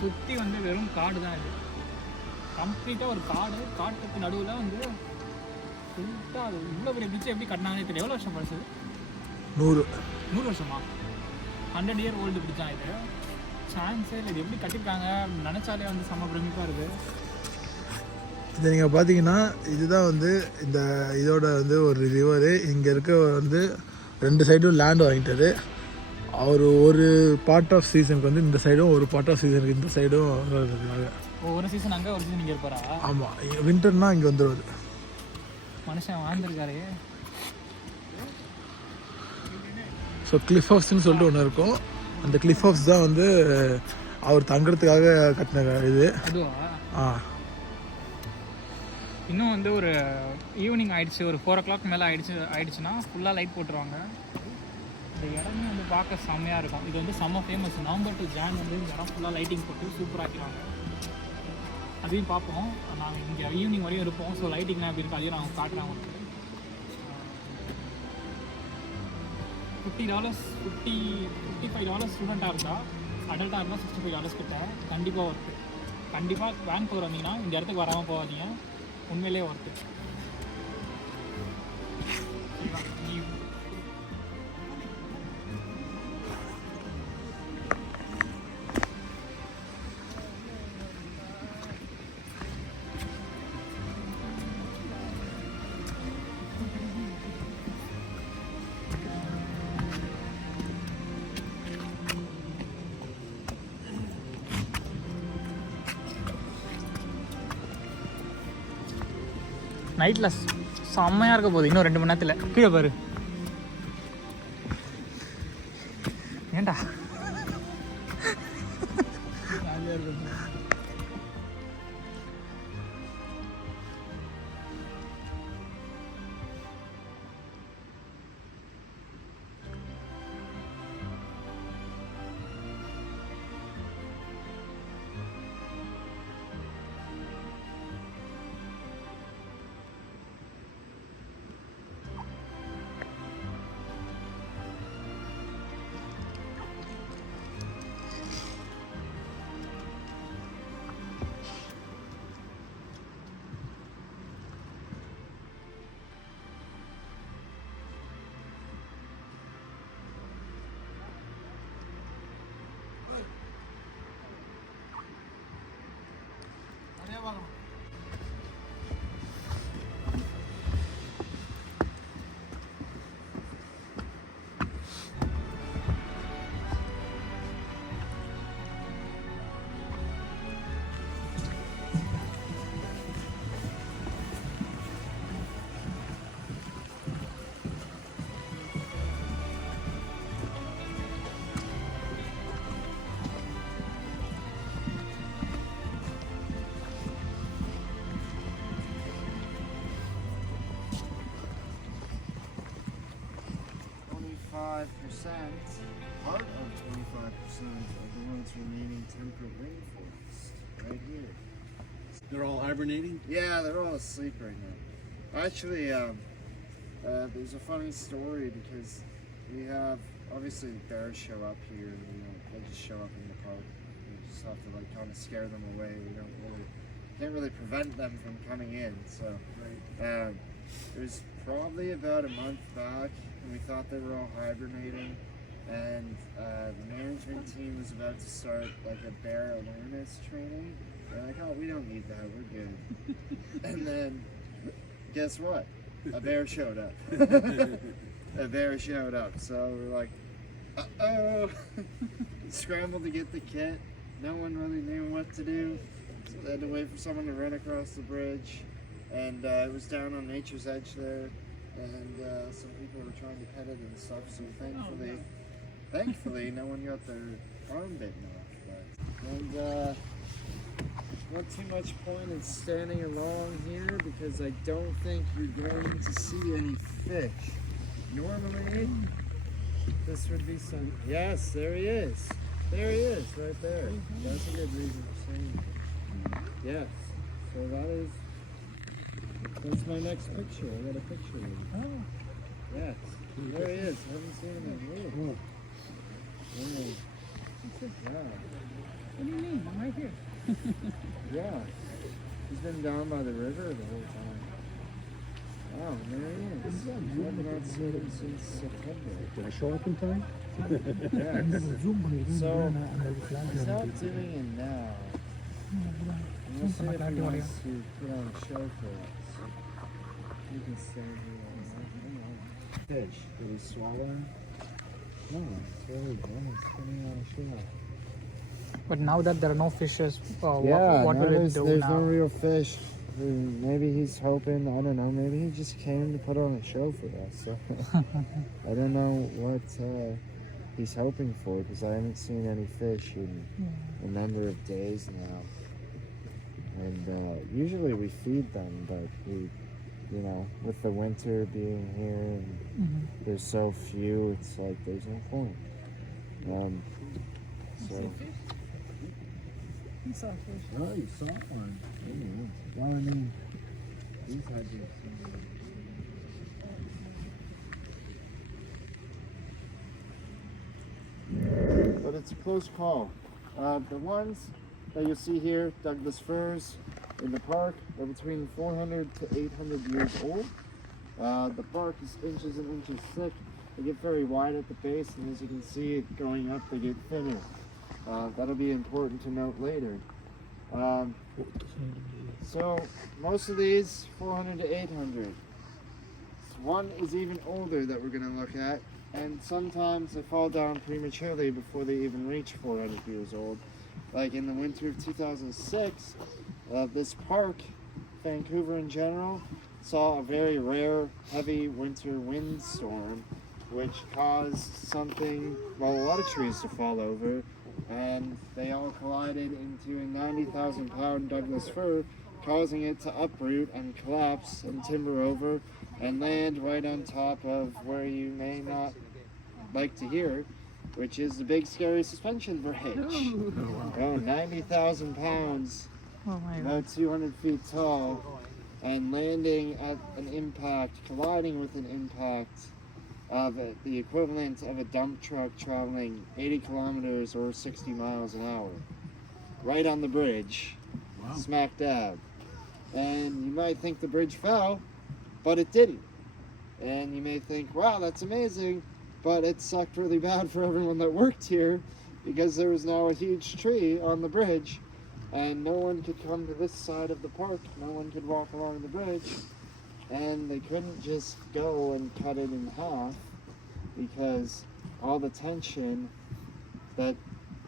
சுற்றி வந்து வெறும் காடு தான் இது. கம்ப்ளீட்டாக ஒரு காட்டுக்கு நடுவில் வந்து ஃபுல்லாக அது இவ்வளோ பெரிய பிரிட்ஜ் எப்படி கட்டினாங்கன்னு தெரியல. எவ்வளோ வருஷம் பழசு? 100 வருஷமா? 100 இயர் ஓல்டு பிரிட்ஜ் தான் இது. சான்ஸே இல்லை. இது எப்படி கட்டிருக்காங்க நினச்சாலே வந்து செம்ம பிரமிப்பாக இருக்குது. இதை நீங்கள் பார்த்தீங்கன்னா இதுதான் வந்து இந்த இதோட வந்து ஒரு ரிவரு. இங்கே இருக்க வந்து 2 சைடும் லேண்ட் வாங்கிட்டாரு அவர். ஒரு பார்ட் ஆஃப் சீசனுக்கு வந்து இந்த சைடும், ஒரு பார்ட் ஆஃப் சீசனுக்கு இந்த சைடும் இருக்காங்க. ஒரு சீசன் அங்கே, ஒரு சீசன் இங்கே இருப்பாரா? ஆமாம், வின்டர்னா இங்கே வந்துடுவார். மனுஷன் வாழ்ந்துருக்காரு. ஸோ கிளிஃப் ஹவுஸ்ன்னு சொல்லிட்டு ஒன்று இருக்கும். அந்த கிளிஃப் ஹவுஸ் தான் வந்து அவர் தங்குறதுக்காக கட்டின இது. அதுவா? இன்னும் வந்து ஒரு ஈவினிங் ஆயிடுச்சு, ஒரு 4 o'clock மேலே ஆயிடுச்சுன்னா ஃபுல்லாக லைட் போட்டுருவாங்க. இந்த இடமே வந்து பார்க்க செம்மையாக இருக்கும். இது வந்து செம்ம ஃபேமஸ். நவம்பர் டு ஜான் வந்து இந்த இடம் ஃபுல்லாக லைட்டிங் போட்டு சூப்பராகிடுவாங்க. அதையும் பார்ப்போம். நாங்கள் இங்கே ஈவினிங் வரையும் இருப்போம். ஸோ லைட்டிங்லாம் எப்படி இருக்குது அதையும் நாங்கள் காட்டுறேன் உங்களுக்கு. $50 $55 ஸ்டூடெண்ட்டாக இருந்தால், அடல்ட்டாக இருந்தால் $65 கிட்ட கண்டிப்பாக ஒர்க்கு. கண்டிப்பாக வேன்கூவர் வந்தீங்கன்னா இந்த இடத்துக்கு வராமல் போகாதீங்க. உண்மையிலே ஒர்க்கு. நைட்டில் செம்மையாக இருக்க போகுது. இன்னும் 2 மணி நேரத்தில் கீழே பாரு. ஏண்டா part of 25% of the world's remaining temperate rainforest, right here. They're all hibernating? Yeah, they're all asleep right now. Actually, there's a funny story because we have, obviously bears show up here, they just show up in the park. We just have to like kind of scare them away. Can't really prevent them from coming in. So it was probably about a month back and we thought they were all hibernating, and the management team was about to start like a bear awareness training. They're like, oh, we don't need that, we're good. And then guess what? A bear showed up. A bear showed up. So we're like, uh-oh. Scrambled to get the kit. No one really knew what to do. So they had to wait for someone to run across the bridge. And it was down on Nature's Edge there. And some people were trying to pet it and stuff. So thankfully, no one got their arm bitten off. And not too much point in standing along here because I don't think you're going to see any fish. Normally, this would be some. Yes, there he is. There he is, right there. That's a good reason for saying it. Yes. So that's my next picture. I got a picture of him. Oh, Yes. There he is. I haven't seen him in years. Yeah. what do you mean? I'm right here. Yeah. He's been down by the river the whole time. Wow, there he is. I've not seen him since September. Did I show up in time? Yes. So, he's not doing it now. We'll see if he wants to put on a show for us. You can stand here all night. Fish. Did he swallow? No, it's really good. It's putting on a show. But now that there are no fishes, what Yeah, will it there's do no now? real fish. Maybe he's hoping, I don't know, maybe he just came to put on a show for us. So I don't know what he's hoping for because I haven't seen any fish in a number of days now. And usually we feed them, but with the winter being here and there's so few, it's like there's no point. So. You saw a fish. Oh, you saw one. Well, I mean, these had to. But it's a close call. The ones that you see here, Douglas firs in the park, are between 400 to 800 years old. The bark is inches and inches thick. They get very wide at the base, and as you can see, going up, they get thinner. That'll be important to note later. So most of these 400 to 800. One is even older that we're going to look at, and sometimes they fall down prematurely before they even reach 400 years old. Like in the winter of 2006, this park, Vancouver in general, saw a very rare heavy winter windstorm, which caused a lot of trees to fall over, and they all collided into a 90,000 pound Douglas fir, causing it to uproot and collapse and timber over and land right on top of where you may not like to hear, which is the big scary suspension bridge. Oh, 90,000 pounds, Oh my God. about 200 feet tall, and landing at an impact, colliding with an impact of the equivalent of a dump truck traveling 80 kilometers or 60 miles an hour. Right on the bridge, smack dab. And you might think the bridge fell, but it didn't. And you may think, wow, that's amazing, but it sucked really bad for everyone that worked here because there was now a huge tree on the bridge and no one could come to this side of the park. No one could walk along the bridge. And they couldn't just go and cut it in half because all the tension that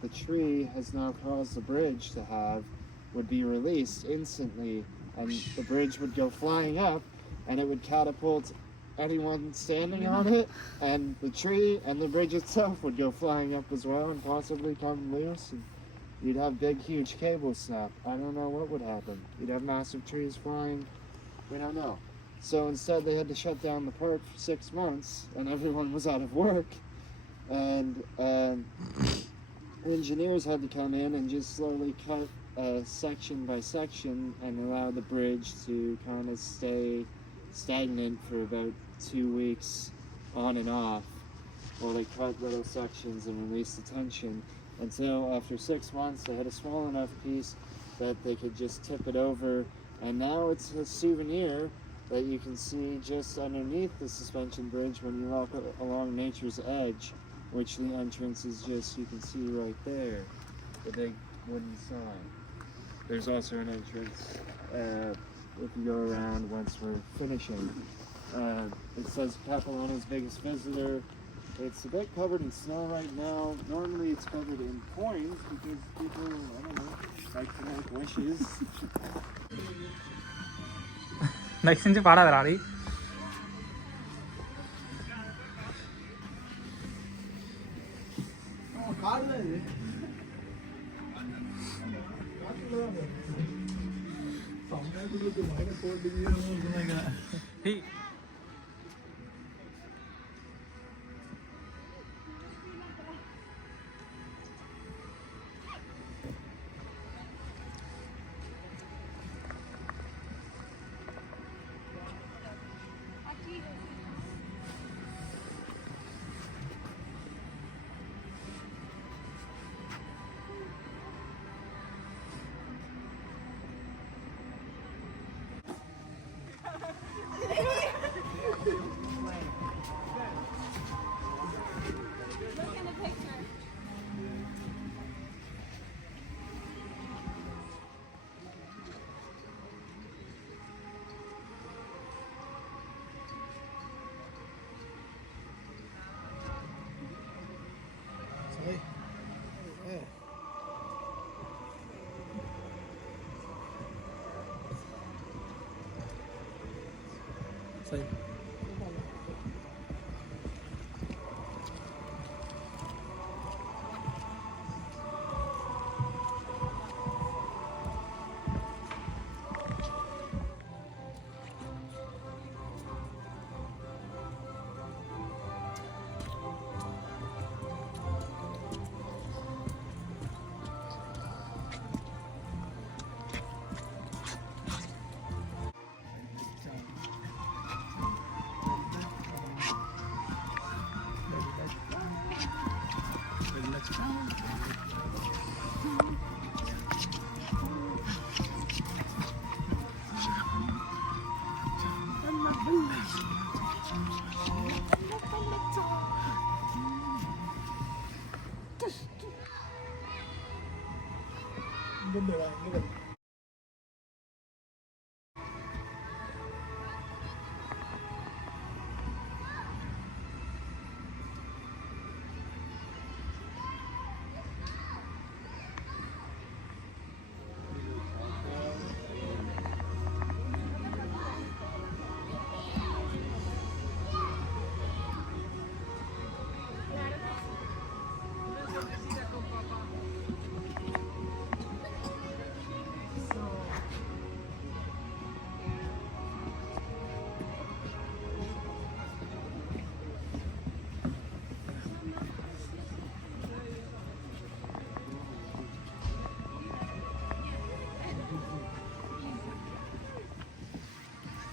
the tree has now caused the bridge to have would be released instantly, and the bridge would go flying up, and it would catapult anyone standing on it, and the tree and the bridge itself would go flying up as well and possibly come loose, and you'd have big huge cables snap. I don't know what would happen. You'd have massive trees flying. We don't know. So instead, they had to shut down the park for 6 months, and everyone was out of work. And engineers had to come in and just slowly cut section by section and allow the bridge to kind of stay stagnant for about 2 weeks on and off, while they cut little sections and released the tension until after 6 months they had a small enough piece that they could just tip it over, and now it's a souvenir that you can see just underneath the suspension bridge when you walk along nature's edge, which the entrance is just, you can see right there, the big wooden sign. There's also an entrance if you go around once we're finishing. It says Capilano's biggest visitor. It's a bit covered in snow right now. Normally it's covered in coins because people, I don't know, like to make wishes. Next செஞ்சு பாடாத ஆடி Hey. Say.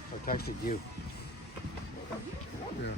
I texted you. Yeah.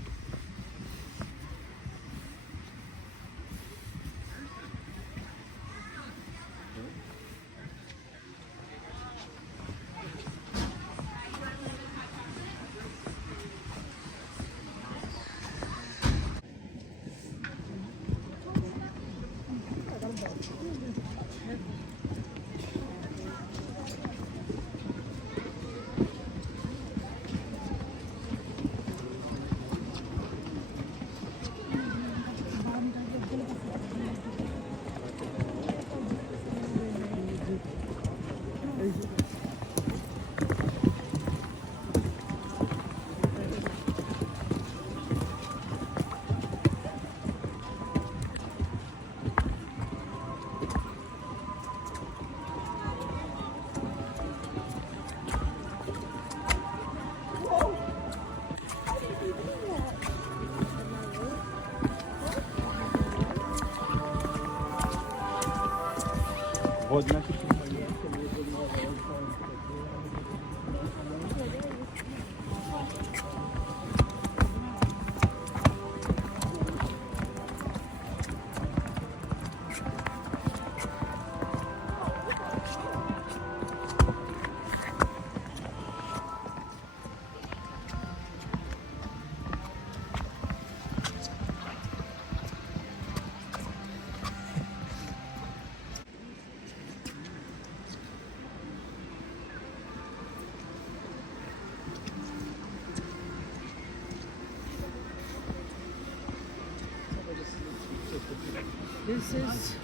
This is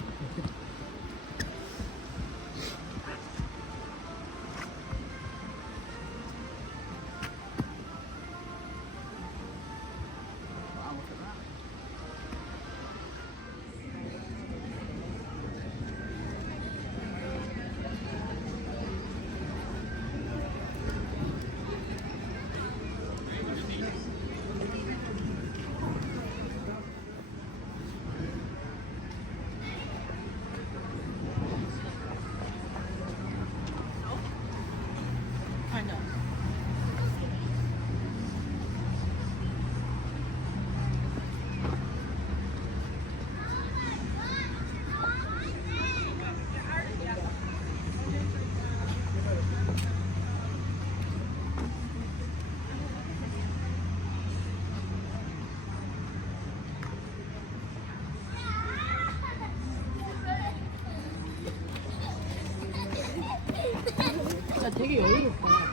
되게 여유롭다.